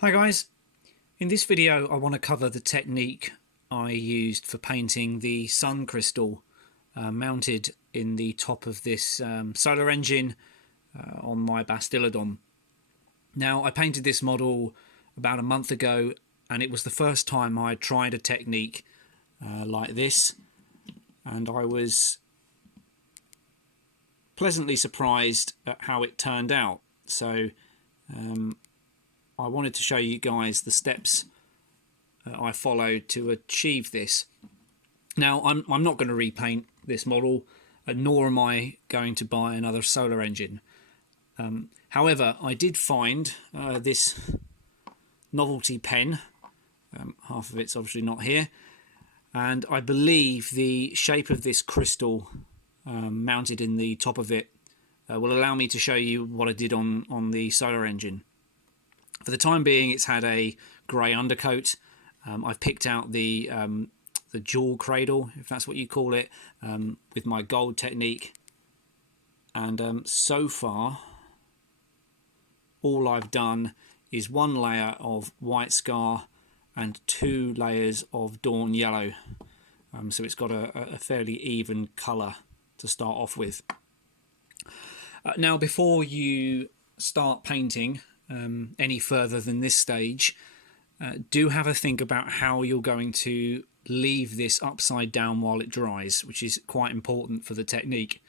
Hi guys, in this video I want to cover the technique I used for painting the sun crystal mounted in the top of this solar engine on my Bastiladon. Now, I painted this model about a month ago and it was the first time I tried a technique like this, and I was pleasantly surprised at how it turned out. So I wanted to show you guys the steps I followed to achieve this. Now, I'm not going to repaint this model, nor am I going to buy another solar engine. However, I did find this novelty pen. Half of it's obviously not here, and I believe the shape of this crystal mounted in the top of it will allow me to show you what I did on the solar engine. For the time being, it's had a grey undercoat. I've picked out the jewel cradle, if that's what you call it, with my gold technique. And so far, all I've done is one layer of white scar and 2 layers of Dorn yellow. So it's got a fairly even colour to start off with. Now, before you start painting any further than this stage, do have a think about how you're going to leave this upside down while it dries, which is quite important for the technique.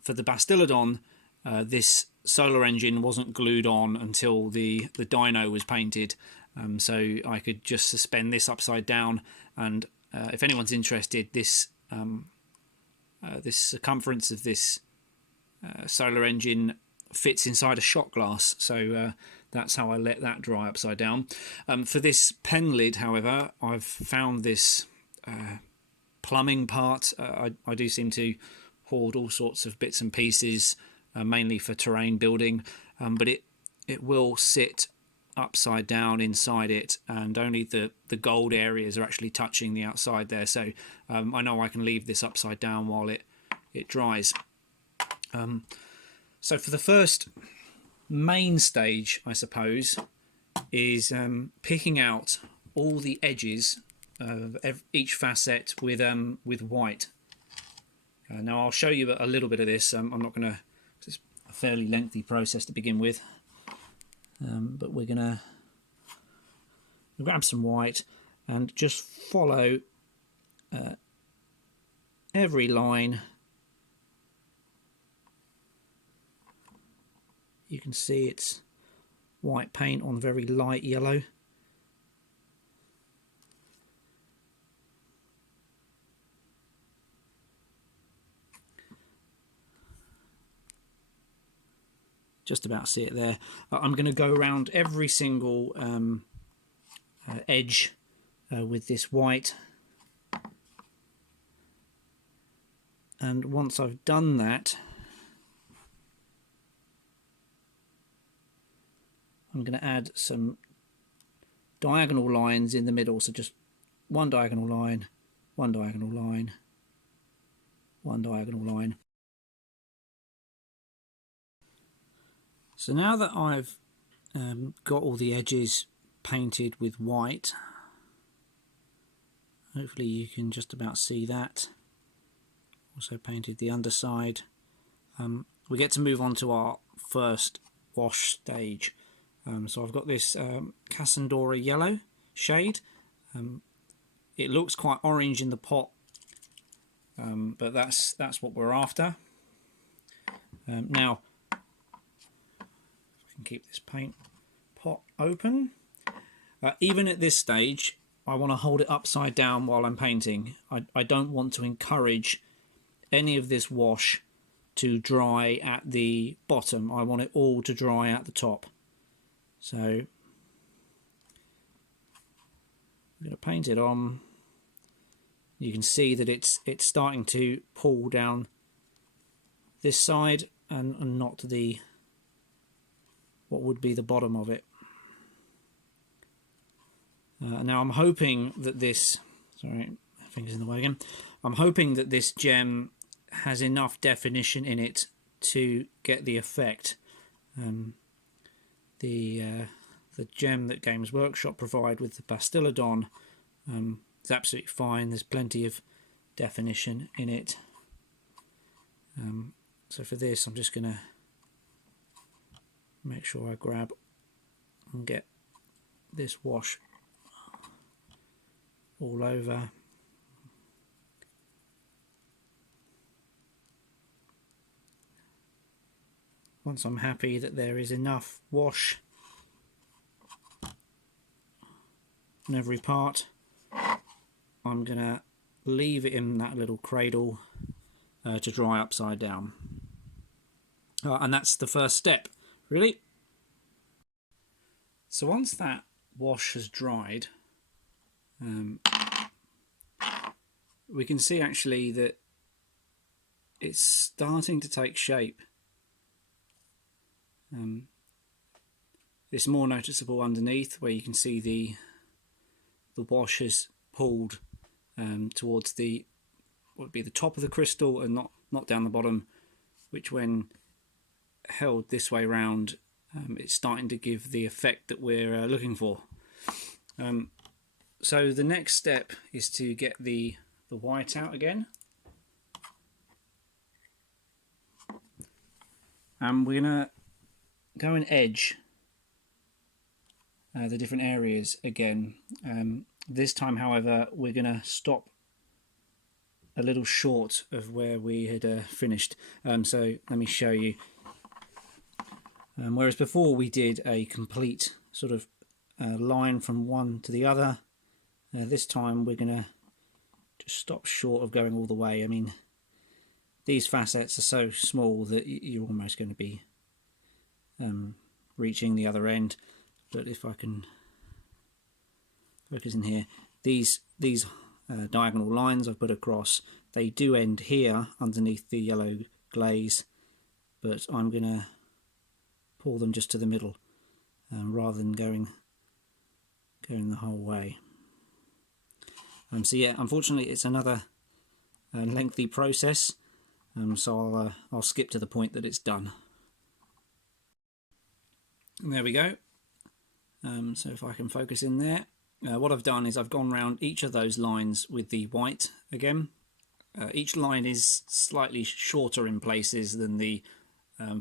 For the Bastiladon, this solar engine wasn't glued on until the dyno was painted, so I could just suspend this upside down, and if anyone's interested, this circumference of this solar engine fits inside a shot glass, so that's how I let that dry upside down. For this pen lid, however, I've found this plumbing part. I do seem to hoard all sorts of bits and pieces, mainly for terrain building, but it will sit upside down inside it, and only the gold areas are actually touching the outside there, so I know I can leave this upside down while it dries. So for the first main stage, I suppose, is picking out all the edges of each facet with white. Now I'll show you a little bit of this. I'm not going to. It's a fairly lengthy process to begin with, but we're going to grab some white and just follow every line. You can see it's white paint on very light yellow. Just about see it there. I'm going to go around every single edge with this white. And once I've done that, I'm going to add some diagonal lines in the middle, so just one diagonal line, one diagonal line, one diagonal line. So now that I've got all the edges painted with white, hopefully you can just about see that. Also painted the underside. We get to move on to our first wash stage. So I've got this Casandora yellow shade. It looks quite orange in the pot, but that's what we're after. Now, if I can keep this paint pot open. Even at this stage, I want to hold it upside down while I'm painting. I don't want to encourage any of this wash to dry at the bottom. I want it all to dry at the top. So I'm going to paint it on. You can see that it's starting to pull down this side and not the what would be the bottom of it. Now I'm hoping that this, sorry, my finger's in the way again. I'm hoping that this gem has enough definition in it to get the effect. The the gem that Games Workshop provide with the Bastiladon is absolutely fine. There's plenty of definition in it. So for this, I'm just going to make sure I grab and get this wash all over. Once I'm happy that there is enough wash on every part, I'm going to leave it in that little cradle to dry upside down. And that's the first step, really. So once that wash has dried, we can see actually that it's starting to take shape. It's more noticeable underneath, where you can see the wash has pulled towards what would be the top of the crystal and not down the bottom, which when held this way round, it's starting to give the effect that we're looking for. So the next step is to get the white out again, and we're gonna go and edge the different areas again. This time, however, we're gonna stop a little short of where we had finished. So let me show you. Whereas before we did a complete sort of line from one to the other, this time we're going to just stop short of going all the way. I mean, these facets are so small that you're almost going to be reaching the other end. But if I can focus in here, these diagonal lines I've put across, they do end here underneath the yellow glaze, but I'm going to pull them just to the middle rather than going the whole way. So yeah, unfortunately it's another lengthy process, so I'll skip to the point that it's done. And there we go. So if I can focus in there, what I've done is I've gone around each of those lines with the white again. Each line is slightly shorter in places than the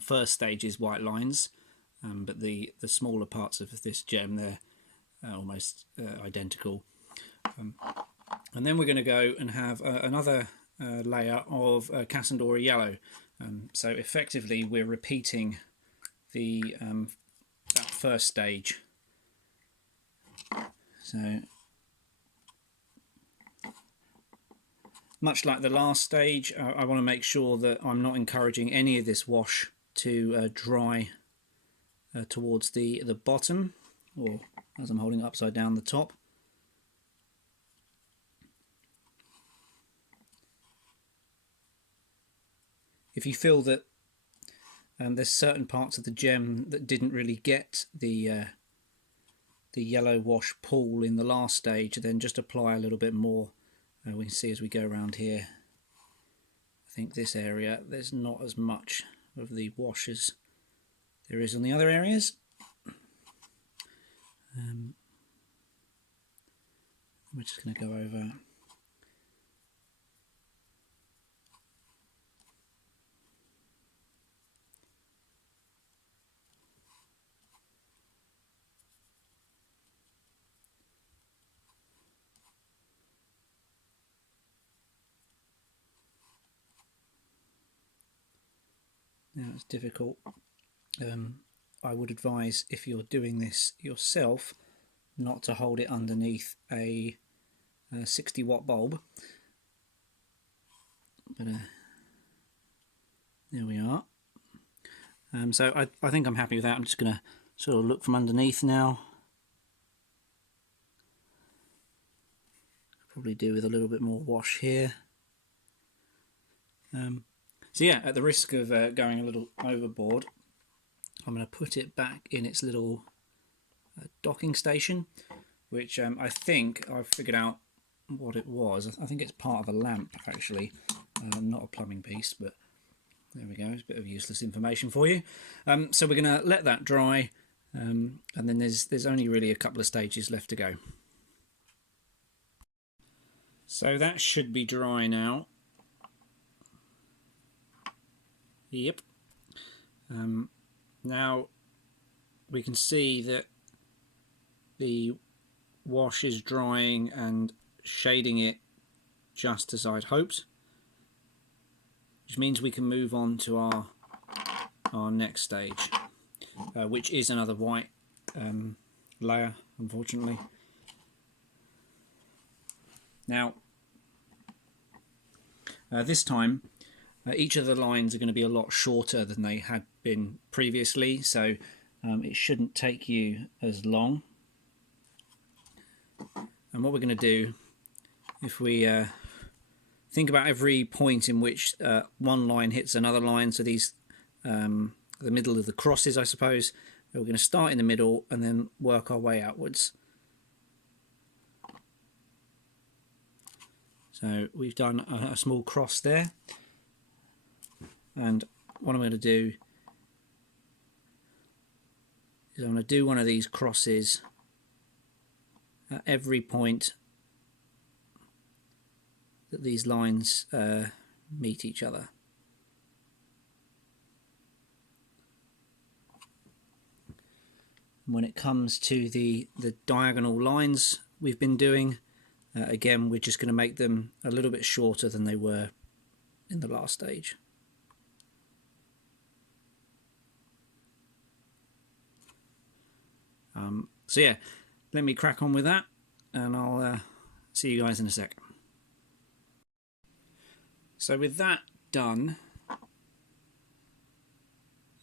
first stage's white lines, but the smaller parts of this gem, they're almost identical. And then we're going to go and have another layer of Casandora yellow. So effectively we're repeating the that first stage. So much like the last stage, I want to make sure that I'm not encouraging any of this wash to dry towards the bottom, or as I'm holding it upside down, the top. If you feel that there's certain parts of the gem that didn't really get the yellow wash pull in the last stage, then just apply a little bit more. We can see as we go around here, I think this area there's not as much of the wash as there is on the other areas. We're just going to go over now. It's difficult. I would advise, if you're doing this yourself, not to hold it underneath a 60-watt bulb. But there we are. So I think I'm happy with that. I'm just going to sort of look from underneath now. Probably do with a little bit more wash here. So yeah, at the risk of going a little overboard, I'm going to put it back in its little docking station, which I think I've figured out what it was. I think it's part of a lamp, actually, not a plumbing piece, but there we go. It's a bit of useless information for you. So we're going to let that dry, and then there's only really a couple of stages left to go. So that should be dry now. Yep. Now we can see that the wash is drying and shading it just as I'd hoped, which means we can move on to our next stage, which is another white layer, unfortunately. Now this time each of the lines are going to be a lot shorter than they had been previously, so it shouldn't take you as long. And what we're going to do, if we think about every point in which one line hits another line, so these the middle of the crosses, I suppose, we're going to start in the middle and then work our way outwards. So we've done a small cross there, and what I'm going to do is I'm going to do one of these crosses at every point that these lines meet each other. When it comes to the diagonal lines we've been doing, again, we're just going to make them a little bit shorter than they were in the last stage. So yeah, let me crack on with that, and I'll see you guys in a sec. So with that done,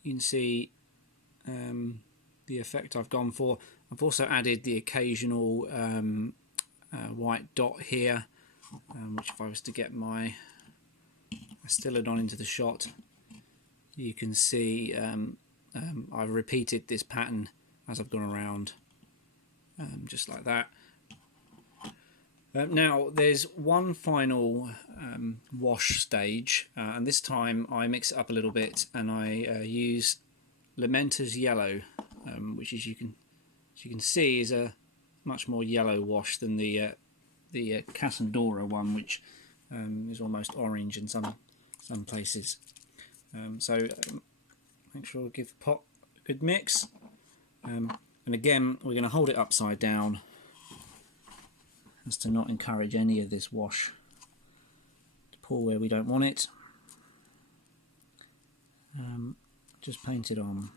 you can see the effect I've gone for. I've also added the occasional white dot here, which if I was to get my Bastiladon into the shot, you can see I've repeated this pattern as I've gone around, just like that. Now there's one final wash stage, and this time I mix it up a little bit and I use Lamenters yellow, which as you can see is a much more yellow wash than the Casandora one, which is almost orange in some places. So make sure to give the pot a good mix, and again we're going to hold it upside down as to not encourage any of this wash to pour where we don't want it. Just paint it on.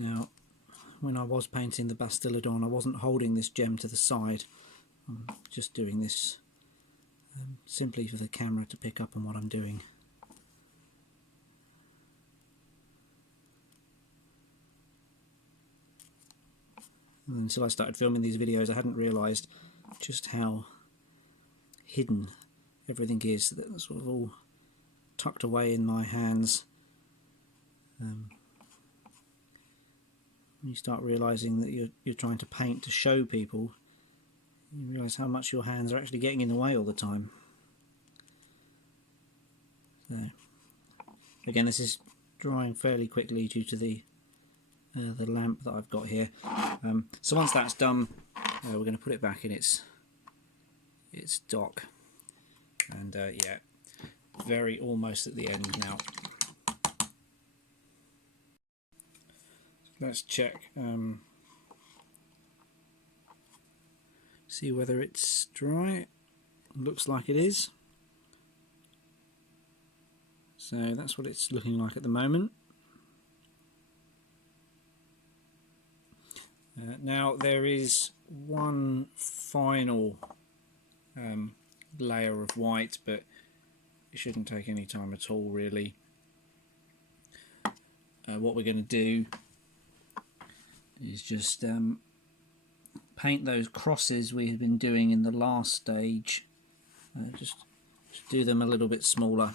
Now, when I was painting the Bastiladon, I wasn't holding this gem to the side. I'm just doing this simply for the camera to pick up on what I'm doing. And until I started filming these videos, I hadn't realised just how hidden everything is. That's sort of all tucked away in my hands. When you start realising that you're trying to paint to show people, you realise how much your hands are actually getting in the way all the time. So, again, this is drying fairly quickly due to the lamp that I've got here. So once that's done, we're going to put it back in its dock, and yeah, very almost at the end now. Let's check, see whether it's dry. Looks like it is. So that's what it's looking like at the moment. Now there is one final layer of white, but it shouldn't take any time at all really. what we're going to do is just paint those crosses we have been doing in the last stage. Just do them a little bit smaller.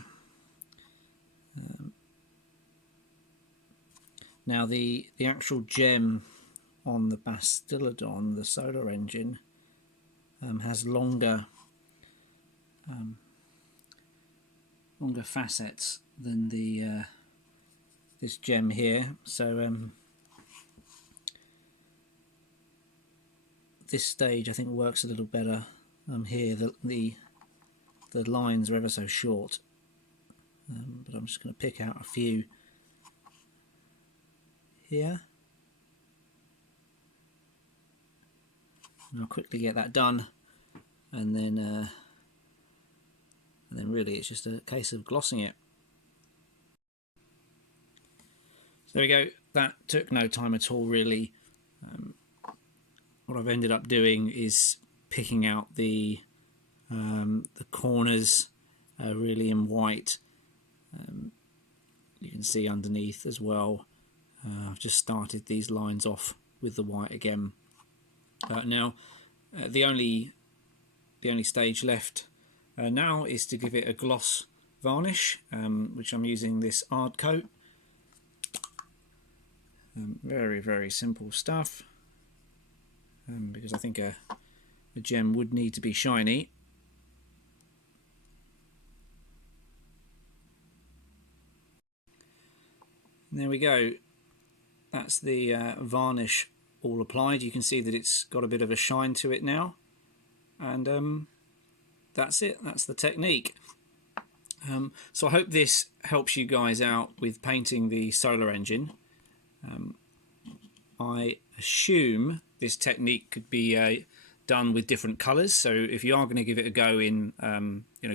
Now the actual gem on the Bastiladon, the solar engine, has longer facets than the this gem here. So this stage I think works a little better. Here the lines are ever so short, but I'm just going to pick out a few here. And I'll quickly get that done, and then really it's just a case of glossing it. So there we go. That took no time at all, really. What I've ended up doing is picking out the corners really in white. You can see underneath as well. I've just started these lines off with the white again. Now the only stage left now is to give it a gloss varnish, which I'm using this Ardcoat. Very, very simple stuff, because I think a gem would need to be shiny. And there we go. That's the varnish all applied. You can see that it's got a bit of a shine to it now, and that's it. That's the technique. So I hope this helps you guys out with painting the solar engine. I assume this technique could be done with different colours, so if you are going to give it a go in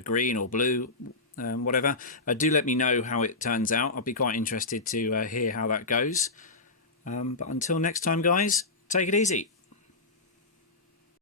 green or blue, whatever, do let me know how it turns out. I'll be quite interested to hear how that goes. But until next time, guys, take it easy.